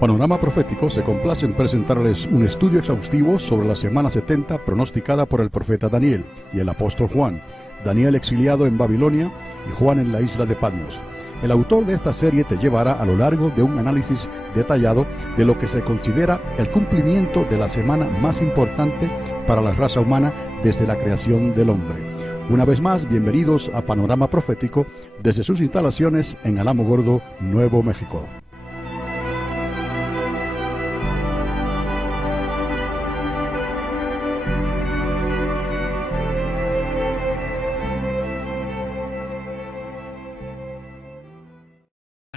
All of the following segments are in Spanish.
Panorama Profético se complace en presentarles un estudio exhaustivo sobre la semana 70 pronosticada por el profeta Daniel y el apóstol Juan, Daniel exiliado en Babilonia y Juan en la isla de Patmos. El autor de esta serie te llevará a lo largo de un análisis detallado de lo que se considera el cumplimiento de la semana más importante para la raza humana desde la creación del hombre. Una vez más, bienvenidos a Panorama Profético desde sus instalaciones en Álamo Gordo, Nuevo México.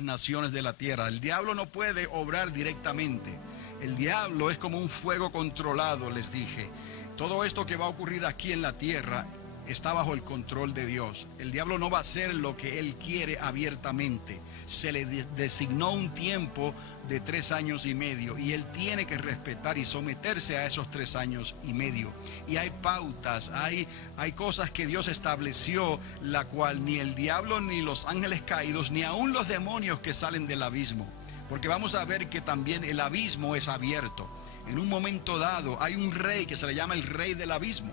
Naciones de la tierra. El diablo no puede obrar directamente. El diablo es como un fuego controlado, les dije. Todo esto que va a ocurrir aquí en la tierra está bajo el control de Dios. El diablo no va a hacer lo que él quiere abiertamente. Se le designó un tiempo de 3 años y medio y él tiene que respetar y someterse a esos 3 años y medio. Y hay pautas, hay cosas que Dios estableció, la cual ni el diablo, ni los ángeles caídos, ni aún los demonios que salen del abismo. Porque vamos a ver que también el abismo es abierto. En un momento dado hay un rey que se le llama el rey del abismo,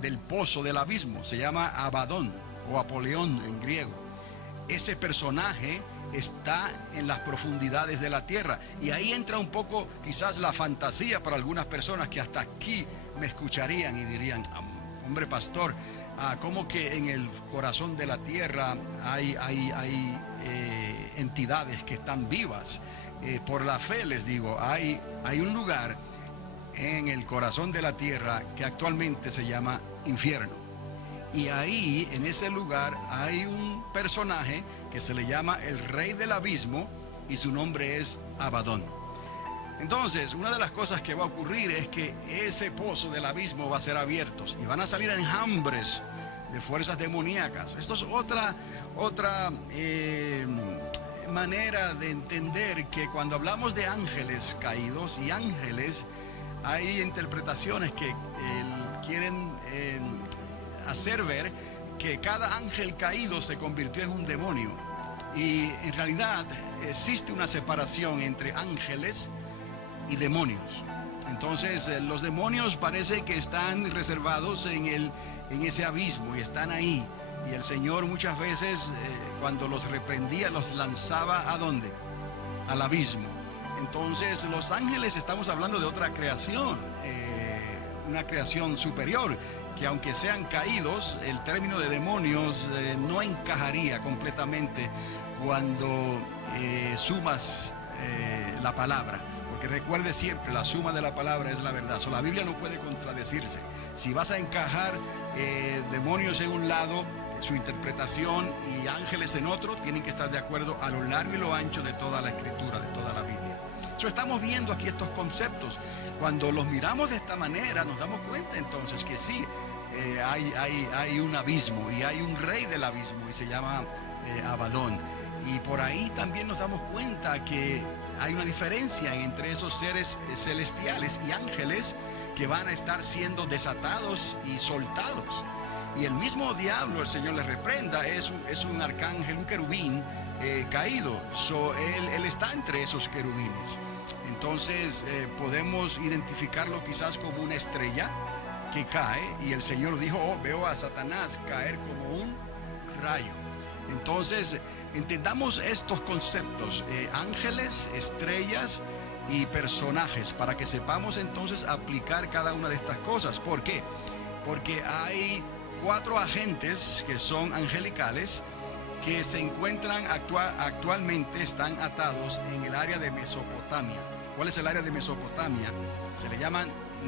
del pozo del abismo, se llama Abadón o Apoleón en griego. Ese personaje está en las profundidades de la tierra y ahí entra un poco quizás la fantasía para algunas personas que hasta aquí me escucharían y dirían: hombre pastor, ¿cómo que en el corazón de la tierra hay entidades que están vivas? Por la fe les digo, hay un lugar en el corazón de la tierra que actualmente se llama infierno. Y ahí, en ese lugar, hay un personaje que se le llama el rey del abismo y su nombre es Abadón. Entonces, una de las cosas que va a ocurrir es que ese pozo del abismo va a ser abierto y van a salir enjambres de fuerzas demoníacas. Esto es otra manera de entender que cuando hablamos de ángeles caídos y ángeles, hay interpretaciones que quieren hacer ver que cada ángel caído se convirtió en un demonio, y en realidad existe una separación entre ángeles y demonios. Entonces los demonios parece que están reservados en ese abismo y están ahí, y el Señor muchas veces cuando los reprendía los lanzaba ¿a dónde? Al abismo. Entonces los ángeles, estamos hablando de otra creación, una creación superior, que aunque sean caídos, el término de demonios no encajaría completamente cuando sumas la palabra, porque recuerde siempre, la suma de la palabra es la verdad. La Biblia no puede contradecirse. Si vas a encajar demonios en un lado, su interpretación, y ángeles en otro, tienen que estar de acuerdo a lo largo y lo ancho de toda la escritura, de toda la Biblia. Estamos viendo aquí estos conceptos. Cuando los miramos de esta manera, nos damos cuenta entonces que sí, hay un abismo y hay un rey del abismo y se llama Abadón. Y por ahí también nos damos cuenta que hay una diferencia entre esos seres celestiales y ángeles que van a estar siendo desatados y soltados. Y el mismo diablo, el Señor le reprenda, es un arcángel, un querubín caído. Él está entre esos querubines. Entonces podemos identificarlo quizás como una estrella que cae, y el Señor dijo: veo a Satanás caer como un rayo. Entonces entendamos estos conceptos, ángeles, estrellas y personajes, para que sepamos entonces aplicar cada una de estas cosas. ¿Por qué? Porque hay 4 agentes que son angelicales, que se encuentran actualmente, están atados en el área de Mesopotamia. ¿Cuál es el área de Mesopotamia? Se le llaman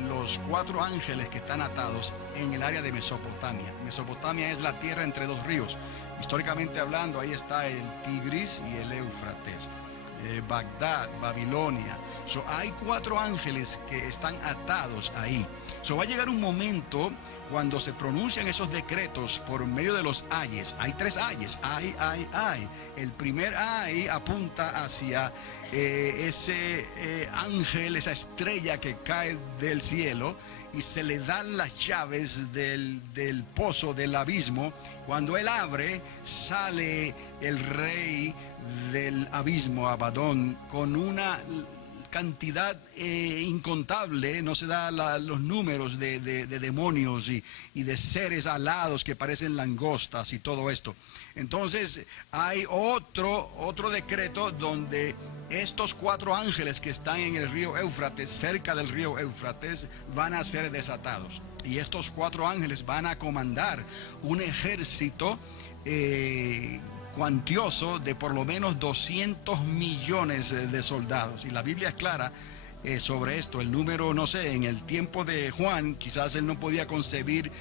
los 4 ángeles que están atados en el área de Mesopotamia. Mesopotamia es la tierra entre 2 ríos. Históricamente hablando, ahí está el Tigris y el Éufrates. Bagdad, Babilonia. Hay 4 ángeles que están atados ahí. Va a llegar un momento cuando se pronuncian esos decretos por medio de los ayes. Hay 3 ayes, ay. El primer ay apunta hacia ese ángel, esa estrella que cae del cielo, y se le dan las llaves del pozo, del abismo. Cuando él abre, sale el rey del abismo, Abadón, con una cantidad incontable, no se da los números de demonios y de seres alados que parecen langostas y todo esto. Entonces hay otro decreto donde estos 4 ángeles que están en el río Éufrates, cerca del río Éufrates, van a ser desatados. Y estos 4 ángeles van a comandar un ejército cuantioso de por lo menos 200 millones de soldados. Y la Biblia es clara sobre esto. El número, no sé, en el tiempo de Juan, quizás él no podía concebir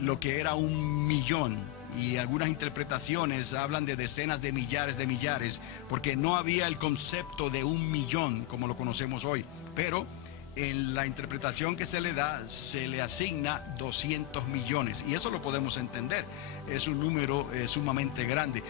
lo que era 1.000.000. Y algunas interpretaciones hablan de decenas de millares, porque no había el concepto de 1.000.000 como lo conocemos hoy. Pero en la interpretación que se le da, se le asigna 200 millones. Y eso lo podemos entender. Es un número sumamente grande.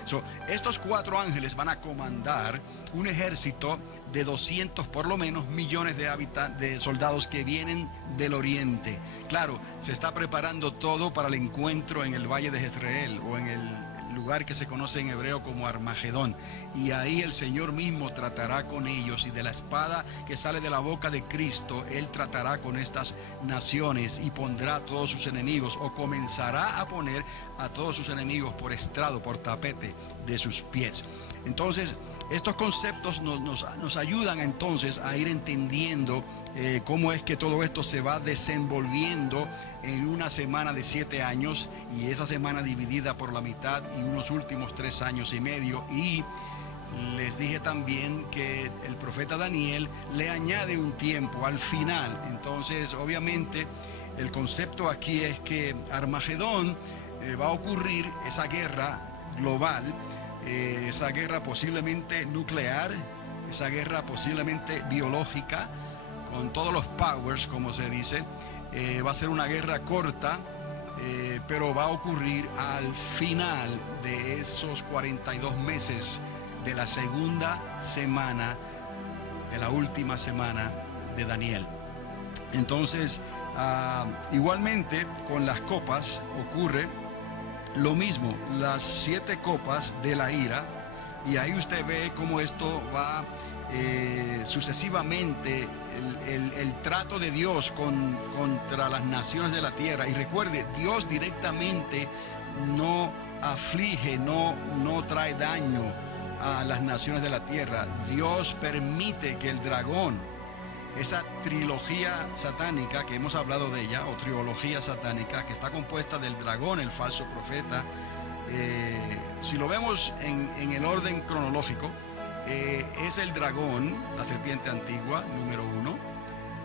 Estos 4 ángeles van a comandar un ejército de 200 por lo menos millones de soldados que vienen del oriente. Claro, se está preparando todo para el encuentro en el valle de Jezreel, o en el lugar que se conoce en hebreo como Armagedón, y ahí el Señor mismo tratará con ellos, y de la espada que sale de la boca de Cristo, Él tratará con estas naciones y pondrá a todos sus enemigos, o comenzará a poner a todos sus enemigos por estrado, por tapete de sus pies. Entonces, estos conceptos nos ayudan entonces a ir entendiendo cómo es que todo esto se va desenvolviendo en una semana de 7 años, y esa semana dividida por la mitad, y unos últimos 3 años y medio. Y les dije también que el profeta Daniel le añade un tiempo al final. Entonces, obviamente, el concepto aquí es que Armagedón va a ocurrir, esa guerra global, esa guerra posiblemente nuclear, esa guerra posiblemente biológica, con todos los powers, como se dice. Va a ser una guerra corta, pero va a ocurrir al final de esos 42 meses de la segunda semana, de la última semana de Daniel. Entonces, igualmente con las copas ocurre lo mismo, las 7 copas de la ira, y ahí usted ve cómo esto va sucesivamente, el trato de Dios contra las naciones de la tierra. Y recuerde, Dios directamente no aflige, no trae daño a las naciones de la tierra. Dios permite que el dragón, esa trilogía satánica que hemos hablado de ella, o trilogía satánica, que está compuesta del dragón, el falso profeta, si lo vemos en el orden cronológico, es el dragón, la serpiente antigua, número 1.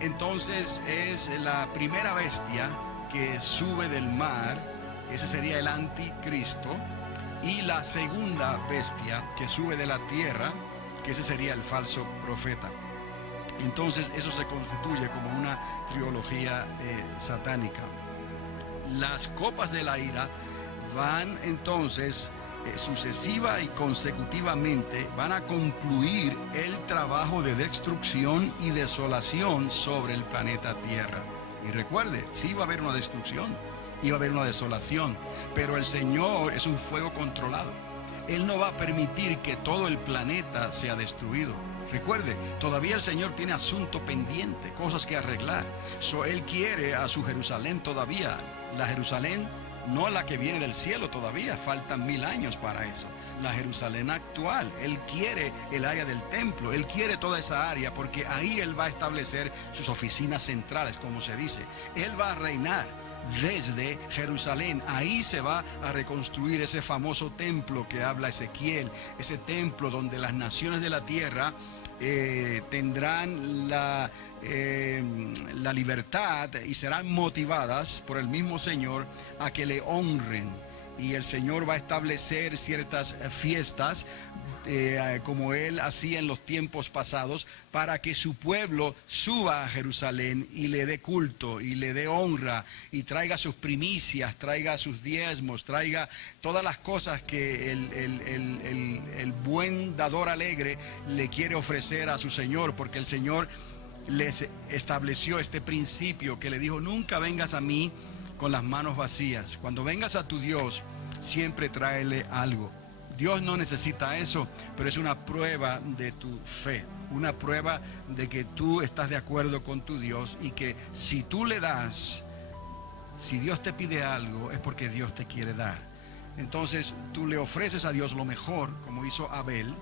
Entonces es la primera bestia que sube del mar, ese sería el anticristo, y la segunda bestia que sube de la tierra, que ese sería el falso profeta. Entonces eso se constituye como una trilogía satánica. Las copas de la ira van entonces sucesiva y consecutivamente, van a concluir el trabajo de destrucción y desolación sobre el planeta Tierra. Y recuerde, sí va a haber una destrucción, iba a haber una desolación, pero el Señor es un fuego controlado. Él no va a permitir que todo el planeta sea destruido. Recuerde, todavía el Señor tiene asunto pendiente, cosas que arreglar. Él quiere a su Jerusalén todavía, la Jerusalén, no la que viene del cielo todavía, faltan 1000 años para eso. La Jerusalén actual, Él quiere el área del templo, Él quiere toda esa área, porque ahí Él va a establecer sus oficinas centrales, como se dice. Él va a reinar desde Jerusalén. Ahí se va a reconstruir ese famoso templo que habla Ezequiel, ese templo donde las naciones de la tierra tendrán la libertad y serán motivadas por el mismo Señor a que le honren. Y el Señor va a establecer ciertas fiestas como Él hacía en los tiempos pasados, para que su pueblo suba a Jerusalén y le dé culto y le dé honra, y traiga sus primicias, traiga sus diezmos, traiga todas las cosas que el buen dador alegre le quiere ofrecer a su Señor, porque el Señor les estableció este principio que le dijo: nunca vengas a mí con las manos vacías. Cuando vengas a tu Dios, siempre tráele algo. Dios no necesita eso, pero es una prueba de tu fe. una prueba de que tú estás de acuerdo con tu Dios y que si tú le das, si Dios te pide algo, es porque Dios te quiere dar. Entonces tú le ofreces a Dios lo mejor, como hizo Abel,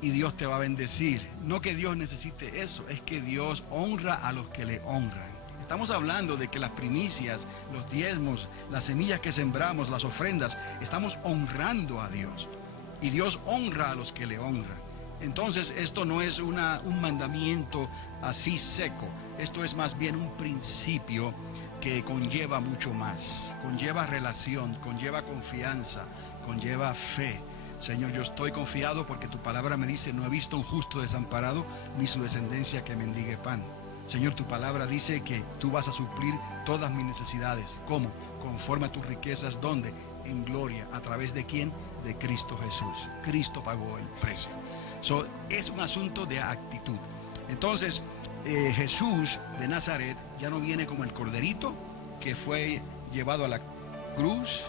y Dios te va a bendecir. No que Dios necesite eso, es que Dios honra a los que le honran. Estamos hablando de que las primicias, los diezmos, las semillas que sembramos, las ofrendas, estamos honrando a Dios. Y Dios honra a los que le honran. Entonces esto no es un mandamiento así seco. Esto es más bien un principio que conlleva mucho más. Conlleva relación, conlleva confianza, conlleva fe. Señor, yo estoy confiado porque tu palabra me dice, no he visto un justo desamparado, ni su descendencia que mendigue pan. Señor, tu palabra dice que tú vas a suplir todas mis necesidades. ¿Cómo? Conforme a tus riquezas. ¿Dónde? En gloria. ¿A través de quién? De Cristo Jesús. Cristo pagó el precio. Es un asunto de actitud. Entonces, Jesús de Nazaret ya no viene como el corderito que fue llevado a la cruz,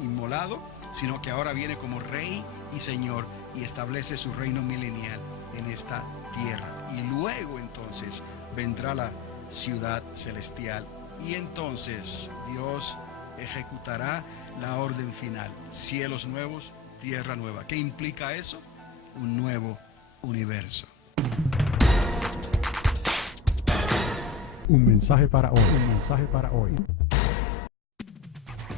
inmolado, sino que ahora viene como Rey y Señor y establece su reino milenial en esta tierra. Y luego entonces vendrá la ciudad celestial y entonces Dios ejecutará la orden final. Cielos nuevos, tierra nueva. ¿Qué implica eso? Un nuevo universo. Un mensaje para hoy. Un mensaje para hoy.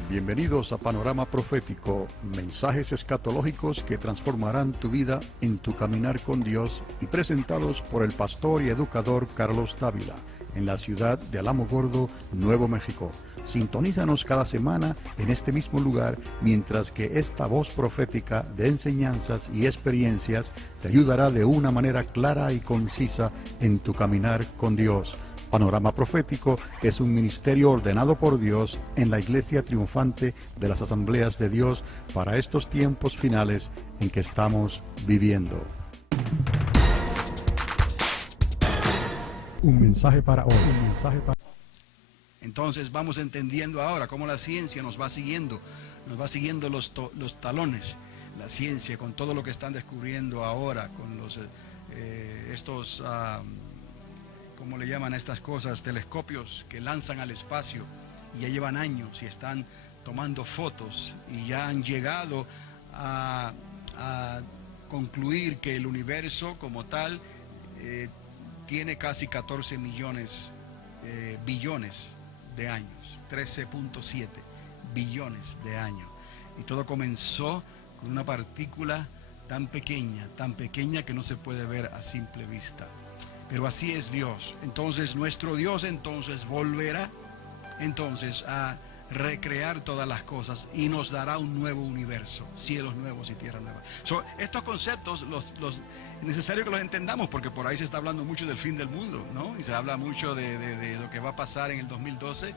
Bienvenidos a Panorama Profético, mensajes escatológicos que transformarán tu vida en tu caminar con Dios y presentados por el pastor y educador Carlos Dávila en la ciudad de Alamogordo, Nuevo México. Sintonízanos cada semana en este mismo lugar mientras que esta voz profética de enseñanzas y experiencias te ayudará de una manera clara y concisa en tu caminar con Dios. Panorama Profético es un ministerio ordenado por Dios en la Iglesia Triunfante de las Asambleas de Dios para estos tiempos finales en que estamos viviendo. Un mensaje para hoy. Un mensaje para... Entonces vamos entendiendo ahora cómo la ciencia nos va siguiendo los talones. La ciencia con todo lo que están descubriendo ahora, con los ¿cómo le llaman a estas cosas? Telescopios que lanzan al espacio y ya llevan años y están tomando fotos y ya han llegado a concluir que el universo como tal tiene casi 14 billones de años, 13.7 billones de años. Y todo comenzó con una partícula tan pequeña que no se puede ver a simple vista. Pero así es Dios. Entonces nuestro Dios entonces volverá entonces a recrear todas las cosas y nos dará un nuevo universo, cielos nuevos y tierra nueva. Estos conceptos es necesario que los entendamos porque por ahí se está hablando mucho del fin del mundo, ¿no? Y se habla mucho de lo que va a pasar en el 2012,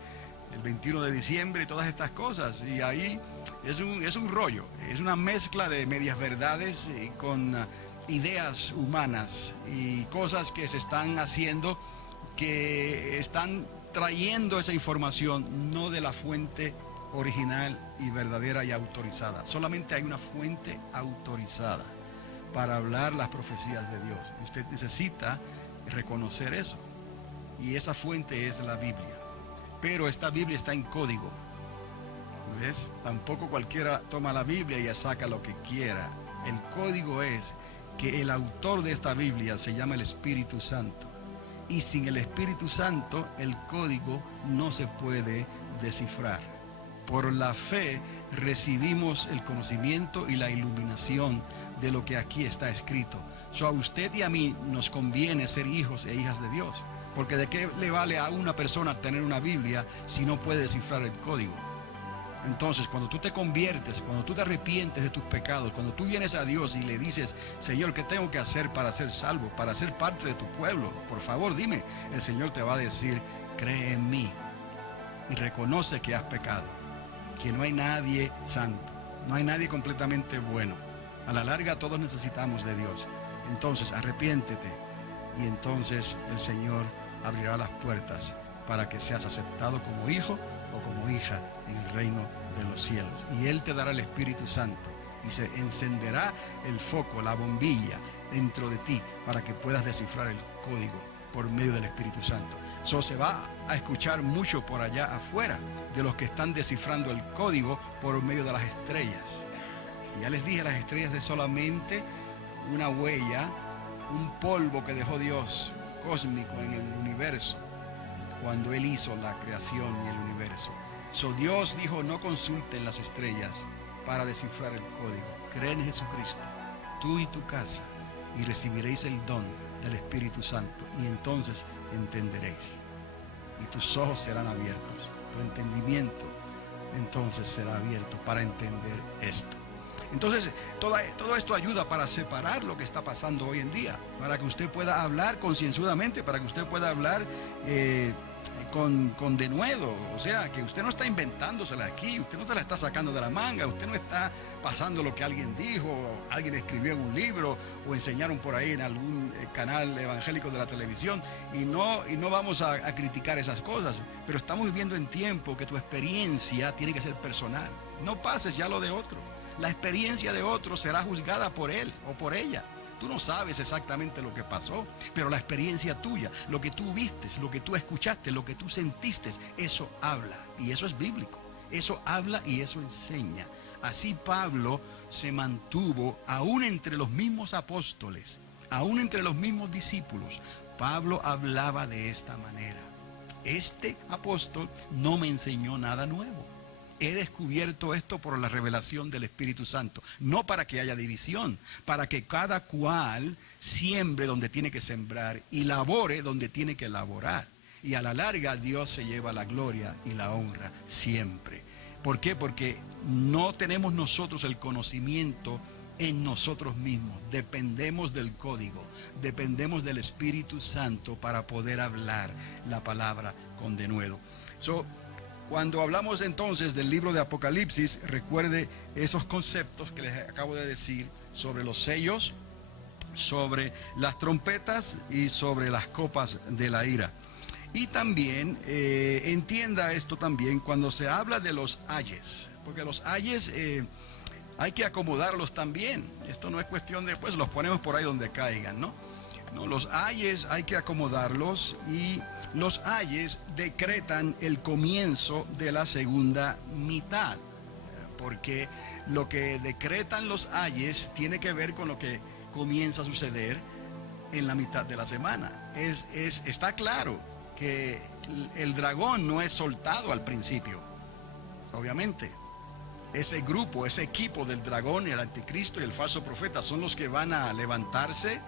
el 21 de diciembre y todas estas cosas. Y ahí es un rollo, es una mezcla de medias verdades y con ideas humanas y cosas que se están haciendo que están trayendo esa información no de la fuente original y verdadera y autorizada. Solamente hay una fuente autorizada para hablar las profecías de Dios. Usted necesita reconocer eso. Y esa fuente es la Biblia. Pero esta Biblia está en código. ¿Ves? Tampoco cualquiera toma la Biblia y saca lo que quiera. El código es que el autor de esta Biblia se llama el Espíritu Santo. Y sin el Espíritu Santo, el código no se puede descifrar. Por la fe recibimos el conocimiento y la iluminación de lo que aquí está escrito. A usted y a mí nos conviene ser hijos e hijas de Dios. Porque ¿de qué le vale a una persona tener una Biblia si no puede descifrar el código? Entonces, cuando tú te conviertes, cuando tú te arrepientes de tus pecados, cuando tú vienes a Dios y le dices, Señor, ¿qué tengo que hacer para ser salvo, para ser parte de tu pueblo? Por favor, dime. El Señor te va a decir, cree en mí y reconoce que has pecado, que no hay nadie santo, no hay nadie completamente bueno. A la larga todos necesitamos de Dios. Entonces, arrepiéntete y entonces el Señor abrirá las puertas para que seas aceptado como hijo o como hija en el reino de los cielos. Y Él te dará el Espíritu Santo y se encenderá el foco, la bombilla dentro de ti para que puedas descifrar el código por medio del Espíritu Santo. Se va a escuchar mucho por allá afuera de los que están descifrando el código por medio de las estrellas. Y ya les dije, las estrellas es solamente una huella, un polvo que dejó Dios cósmico en el universo cuando Él hizo la creación y el universo. Dios dijo, no consulten las estrellas para descifrar el código. Creen en Jesucristo, tú y tu casa, y recibiréis el don del Espíritu Santo, y entonces entenderéis. Y tus ojos serán abiertos, tu entendimiento entonces será abierto para entender esto. Entonces, todo esto ayuda para separar lo que está pasando hoy en día, para que usted pueda hablar concienzudamente, para que usted pueda hablar con denuedo. O sea, que usted no está inventándosela aquí, usted no se la está sacando de la manga, usted no está pasando lo que alguien dijo, alguien escribió en un libro o enseñaron por ahí en algún canal evangélico de la televisión, y no vamos a criticar esas cosas, pero estamos viviendo en tiempo que tu experiencia tiene que ser personal. No pases ya lo de otro. La experiencia de otro será juzgada por él o por ella. Tú no sabes exactamente lo que pasó, pero la experiencia tuya, lo que tú vistes, lo que tú escuchaste, lo que tú sentiste, eso habla. Y eso es bíblico. Eso habla y eso enseña. Así Pablo se mantuvo aún entre los mismos apóstoles, aún entre los mismos discípulos. Pablo hablaba de esta manera. Este apóstol no me enseñó nada nuevo. He descubierto esto por la revelación del Espíritu Santo. No para que haya división, para que cada cual siembre donde tiene que sembrar y labore donde tiene que laborar. Y a la larga Dios se lleva la gloria y la honra siempre. ¿Por qué? Porque no tenemos nosotros el conocimiento en nosotros mismos. Dependemos del código, dependemos del Espíritu Santo para poder hablar la palabra con denuedo. Cuando hablamos entonces del libro de Apocalipsis, recuerde esos conceptos que les acabo de decir sobre los sellos, sobre las trompetas y sobre las copas de la ira. Y también entienda esto también cuando se habla de los ayes, porque los ayes hay que acomodarlos también. Esto no es cuestión de, pues los ponemos por ahí donde caigan, ¿no? No, los ayes hay que acomodarlos, y los ayes decretan el comienzo de la segunda mitad, porque lo que decretan los ayes tiene que ver con lo que comienza a suceder en la mitad de la semana. Está claro que el dragón no es soltado al principio, obviamente. Ese grupo, ese equipo del dragón, el anticristo y el falso profeta son los que van a levantarse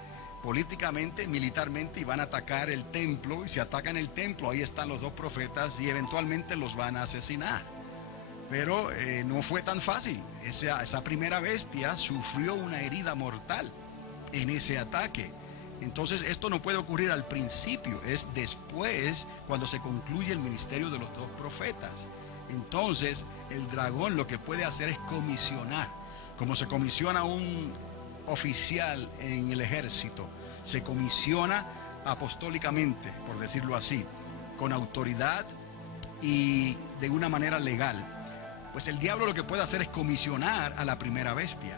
políticamente, militarmente, y van a atacar el templo. Y si atacan el templo, ahí están los dos profetas y eventualmente los van a asesinar. Pero no fue tan fácil. Esa primera bestia sufrió una herida mortal en ese ataque. Entonces esto no puede ocurrir al principio, es después, cuando se concluye el ministerio de los dos profetas. Entonces el dragón lo que puede hacer es comisionar, como se comisiona un oficial en el ejército, se comisiona apostólicamente, por decirlo así, con autoridad y de una manera legal. Pues el diablo lo que puede hacer es comisionar a la primera bestia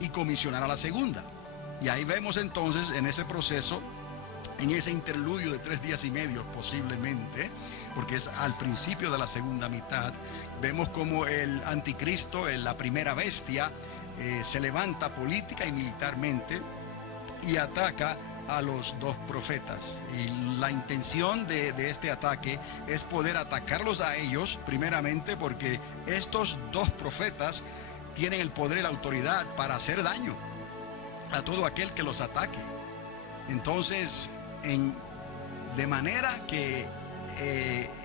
y comisionar a la segunda. Y ahí vemos entonces en ese proceso, en ese interludio de 3 días y medio posiblemente, porque es al principio de la segunda mitad, vemos como el anticristo, la primera bestia, se levanta política y militarmente y ataca a los dos profetas. Y la intención de este ataque es poder atacarlos a ellos, primeramente porque estos dos profetas tienen el poder y la autoridad para hacer daño a todo aquel que los ataque. Entonces, de manera que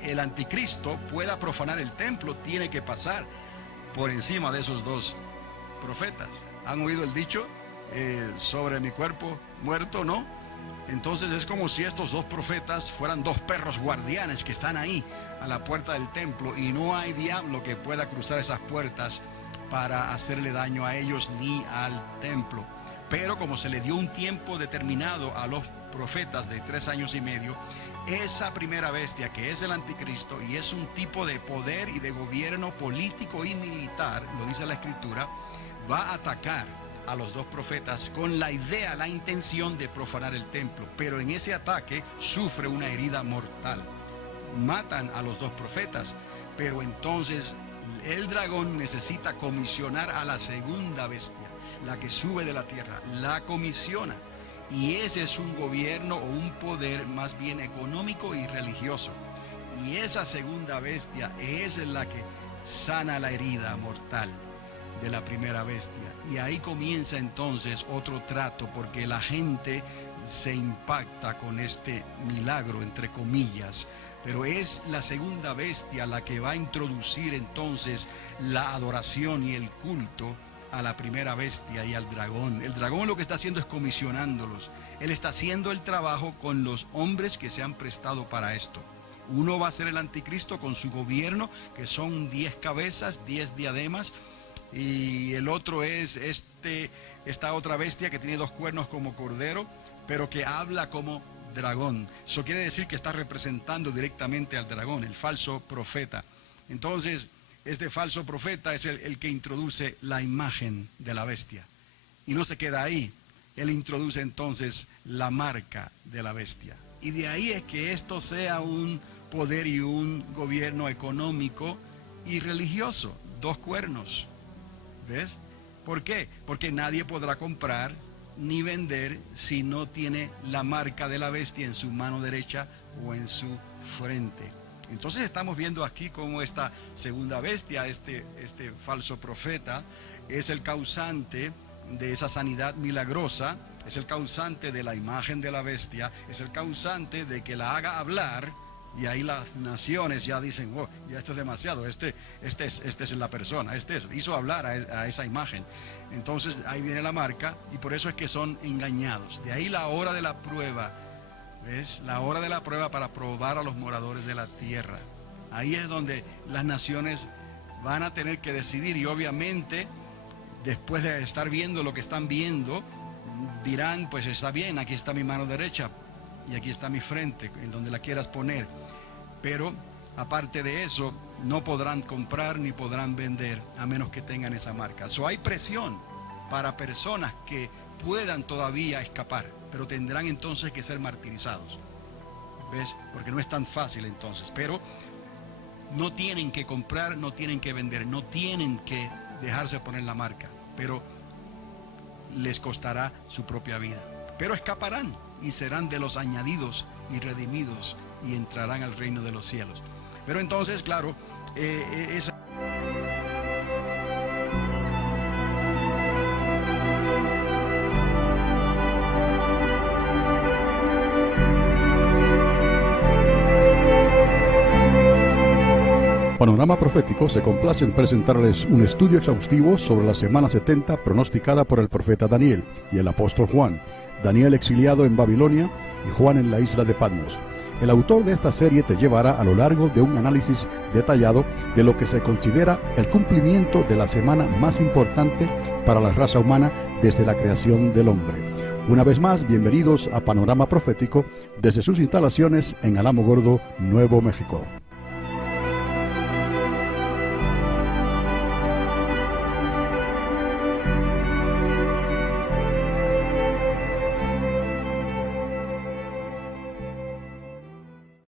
el anticristo pueda profanar el templo, tiene que pasar por encima de esos dos profetas. ¿Han oído el dicho? Sobre mi cuerpo muerto, ¿no? Entonces es como si estos dos profetas fueran dos perros guardianes que están ahí a la puerta del templo, y no hay diablo que pueda cruzar esas puertas para hacerle daño a ellos ni al templo. Pero como se le dio un tiempo determinado a los profetas de 3 años y medio, esa primera bestia, que es el anticristo y es un tipo de poder y de gobierno político y militar, lo dice la escritura, va a atacar a los dos profetas con la idea, la intención de profanar el templo, pero en ese ataque sufre una herida mortal. Matan a los dos profetas, pero entonces el dragón necesita comisionar a la segunda bestia, la que sube de la tierra, la comisiona. Y ese es un gobierno o un poder más bien económico y religioso. Y esa segunda bestia es la que sana la herida mortal de la primera bestia. Y ahí comienza entonces otro trato, porque la gente se impacta con este milagro, entre comillas. Pero es la segunda bestia la que va a introducir entonces la adoración y el culto a la primera bestia y al dragón. El dragón lo que está haciendo es comisionándolos. Él está haciendo el trabajo con los hombres que se han prestado para esto. Uno va a ser el anticristo con su gobierno, que son 10 cabezas, 10 diademas. Y el otro es esta otra bestia que tiene 2 cuernos como cordero, pero que habla como dragón. Eso quiere decir que está representando directamente al dragón, el falso profeta. Entonces, este falso profeta es el que introduce la imagen de la bestia. Y no se queda ahí. Él introduce entonces la marca de la bestia. Y de ahí es que esto sea un poder y un gobierno económico y religioso. 2 cuernos. ¿Ves? ¿Por qué? Porque nadie podrá comprar ni vender si no tiene la marca de la bestia en su mano derecha o en su frente. Entonces estamos viendo aquí cómo esta segunda bestia, este falso profeta, es el causante de esa sanidad milagrosa, es el causante de la imagen de la bestia, es el causante de que la haga hablar. Y ahí las naciones ya dicen, wow, ya esto es demasiado, este es la persona, hizo hablar a esa imagen. Entonces ahí viene la marca y por eso es que son engañados. De ahí la hora de la prueba, ¿ves? La hora de la prueba para probar a los moradores de la tierra. Ahí es donde las naciones van a tener que decidir y obviamente después de estar viendo lo que están viendo, dirán, pues está bien, aquí está mi mano derecha y aquí está mi frente, en donde la quieras poner. Pero aparte de eso, no podrán comprar ni podrán vender a menos que tengan esa marca. Hay presión para personas que puedan todavía escapar, pero tendrán entonces que ser martirizados. ¿Ves? Porque no es tan fácil entonces. Pero no tienen que comprar, no tienen que vender, no tienen que dejarse poner la marca, pero les costará su propia vida. Pero escaparán y serán de los añadidos y redimidos y entrarán al reino de los cielos. Pero entonces, claro, esa... Panorama Profético se complace en presentarles un estudio exhaustivo sobre la semana 70 pronosticada por el profeta Daniel y el apóstol Juan. Daniel exiliado en Babilonia y Juan en la isla de Patmos. El autor de esta serie te llevará a lo largo de un análisis detallado de lo que se considera el cumplimiento de la semana más importante para la raza humana desde la creación del hombre. Una vez más, bienvenidos a Panorama Profético desde sus instalaciones en Alamogordo, Nuevo México.